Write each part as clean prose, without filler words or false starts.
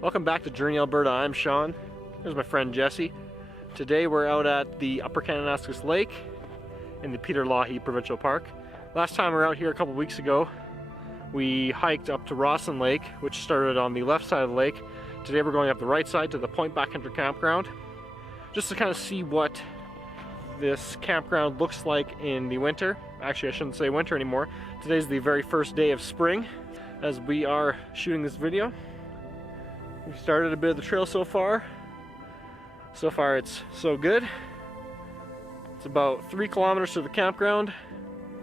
Welcome back to Journey Alberta. I'm Sean. Here's my friend Jesse. Today we're out at the Upper Kananaskis Lake in the Peter Loughy Provincial Park. Last time we were out here a couple weeks ago, we hiked up to Waterton Lake, which started on the left side of the lake. Today we're going up the right side to the Point Backcountry Campground, just to kind of see what this campground looks like in the winter. Actually, I shouldn't say winter anymore. Today's the very first day of spring as we are shooting this video. We've started a bit of the trail so far. So far it's so good. It's about 3 kilometers to the campground,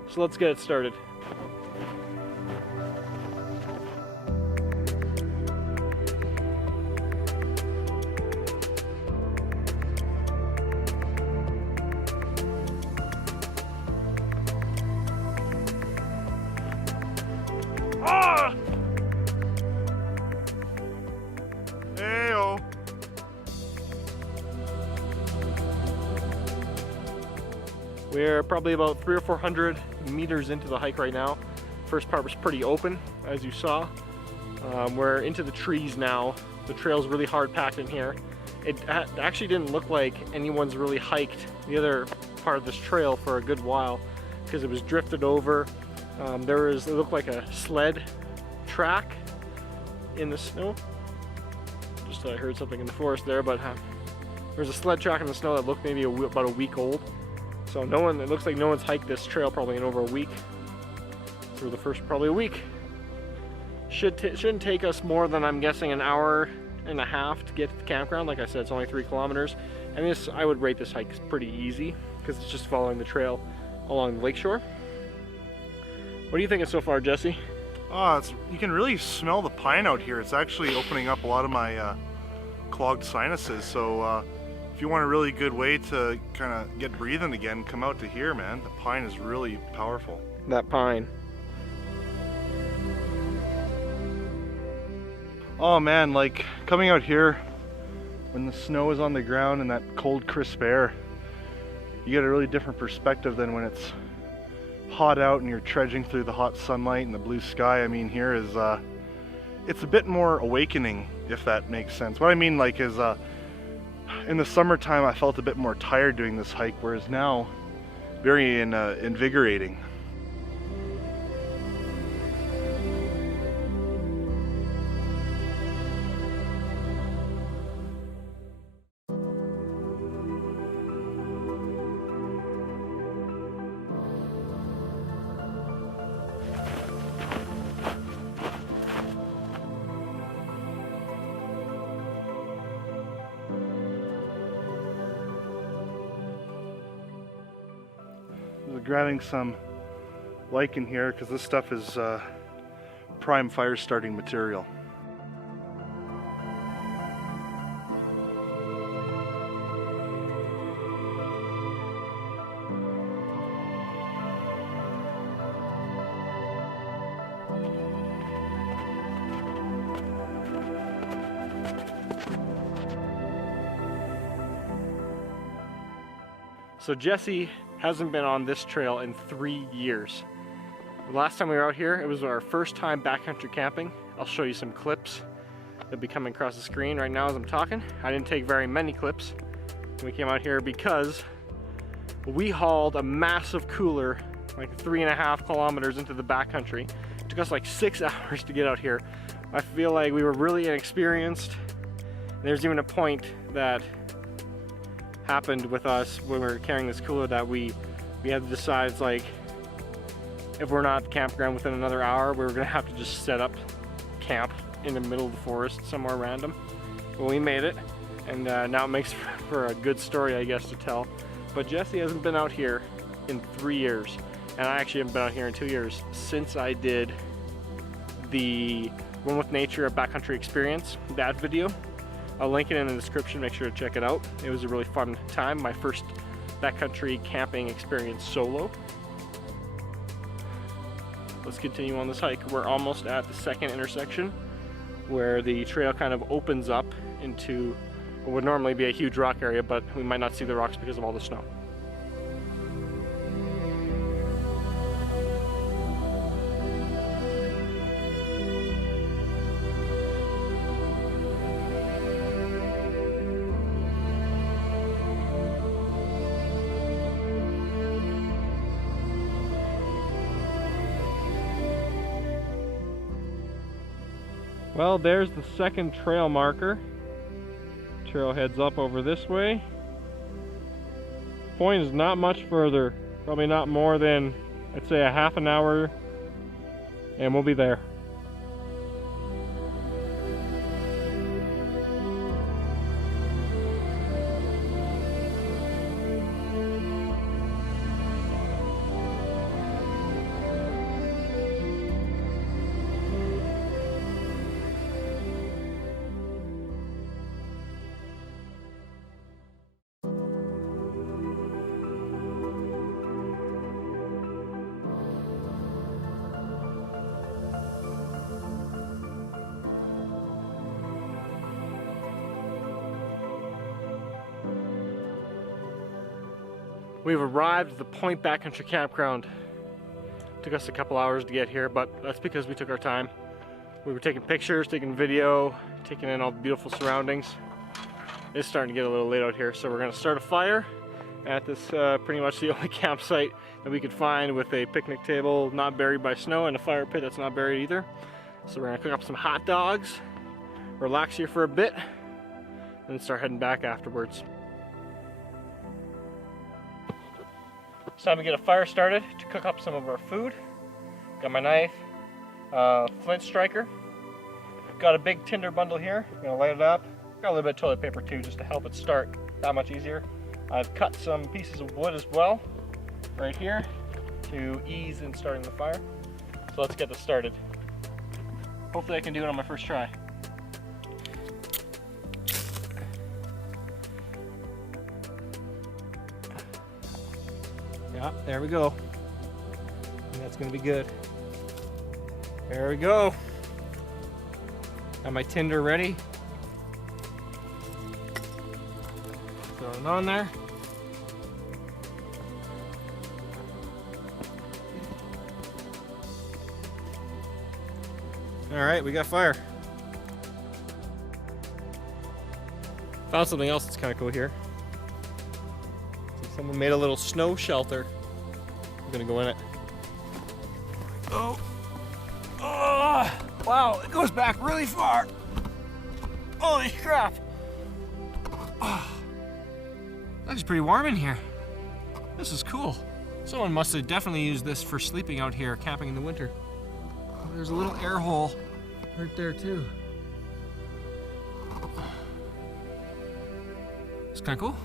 so let's get it started. We're probably about 300 or 400 meters into the hike right now. First part was pretty open, as you saw. We're into the trees now. The trail's really hard packed in here. It actually didn't look like anyone's really hiked the other part of this trail for a good while because it was drifted over. It looked like a sled track in the snow. Just thought I heard something in the forest there, but there's a sled track in the snow that looked maybe about a week old. So it looks like no one's hiked this trail probably in over a week. Through the first probably a week. Shouldn't take us more than, I'm guessing, an hour and a half to get to the campground. Like I said, it's only 3 kilometers. And I would rate this hike as pretty easy because it's just following the trail along the lakeshore. What are you thinking so far, Jesse? You can really smell the pine out here. It's actually opening up a lot of my clogged sinuses. So if you want a really good way to kind of get breathing again, come out to here, man. The pine is really powerful. That pine. Oh man, like coming out here when the snow is on the ground and that cold, crisp air, you get a really different perspective than when it's hot out and you're trudging through the hot sunlight and the blue sky. I mean, here is, it's a bit more awakening, if that makes sense. What I mean, like, is in the summertime I felt a bit more tired doing this hike, whereas now very invigorating. Grabbing some lichen here because this stuff is prime fire starting material. So Jesse hasn't been on this trail in 3 years. The last time we were out here, it was our first time backcountry camping. I'll show you some clips. They'll be coming across the screen right now as I'm talking. I didn't take very many clips. We came out here because we hauled a massive cooler like 3.5 kilometers into the backcountry. It took us like 6 hours to get out here. I feel like we were really inexperienced. There's even a point that happened with us when we were carrying this cooler that we had to decide, it's like, if we're not at the campground within another hour, we were gonna have to just set up camp in the middle of the forest somewhere random. Well, we made it, and now it makes for a good story, I guess, to tell. But Jesse hasn't been out here in 3 years, and I actually haven't been out here in 2 years since I did the One with Nature, a backcountry experience, that video. I'll link it in the description, make sure to check it out. It was a really fun time, my first backcountry camping experience solo. Let's continue on this hike. We're almost at the second intersection where the trail kind of opens up into what would normally be a huge rock area, but we might not see the rocks because of all the snow. Well, there's the second trail marker. Trail heads up over this way. Point is not much further. Probably not more than, I'd say, a half an hour, and we'll be there. We've arrived at the Point Backcountry Campground. Took us a couple hours to get here, but that's because we took our time. We were taking pictures, taking video, taking in all the beautiful surroundings. It's starting to get a little late out here, so we're gonna start a fire at this pretty much the only campsite that we could find with a picnic table not buried by snow and a fire pit that's not buried either. So we're gonna cook up some hot dogs, relax here for a bit, and then start heading back afterwards. It's time to get a fire started to cook up some of our food. Got my knife, flint striker. Got a big tinder bundle here. I'm gonna light it up. Got a little bit of toilet paper too, just to help it start that much easier. I've cut some pieces of wood as well, right here, to ease in starting the fire. So let's get this started. Hopefully I can do it on my first try. Yeah, there we go. And that's gonna be good. There we go. Got my tinder ready. Throw it on there. All right, we got fire. Found something else that's kind of cool here. Someone made a little snow shelter. I'm gonna go in it. Oh! Oh! Wow, it goes back really far. Holy crap! Oh, that's pretty warm in here. This is cool. Someone must have definitely used this for sleeping out here, camping in the winter. Oh, there's a little air hole right there too. It's kind of cool.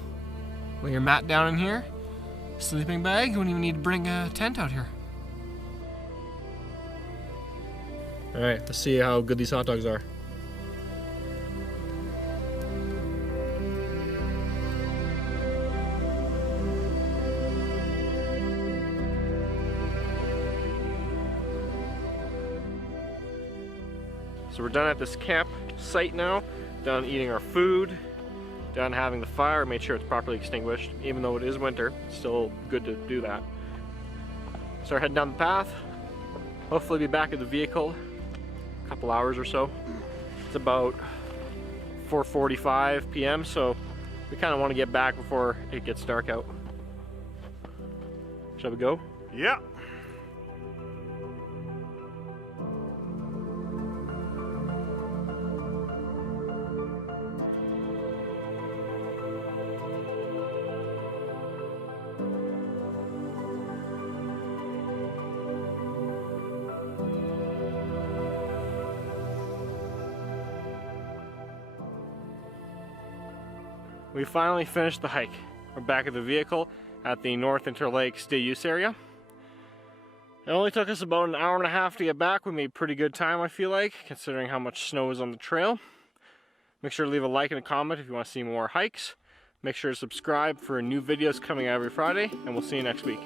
Lay your mat down in here, sleeping bag. You wouldn't even need to bring a tent out here. All right, let's see how good these hot dogs are. So we're done at this campsite now, done eating our food, done having the fire, made sure it's properly extinguished. Even though it is winter, it's still good to do that. Start heading down the path. Hopefully be back at the vehicle a couple hours or so. It's about 4:45 p.m. so we kind of want to get back before it gets dark out. Shall we go? Yeah. We finally finished the hike. We're back at the vehicle at the North Interlakes Day Use area. It only took us about an hour and a half to get back. We made pretty good time, I feel like, considering how much snow is on the trail. Make sure to leave a like and a comment if you want to see more hikes. Make sure to subscribe for new videos coming out every Friday, and we'll see you next week.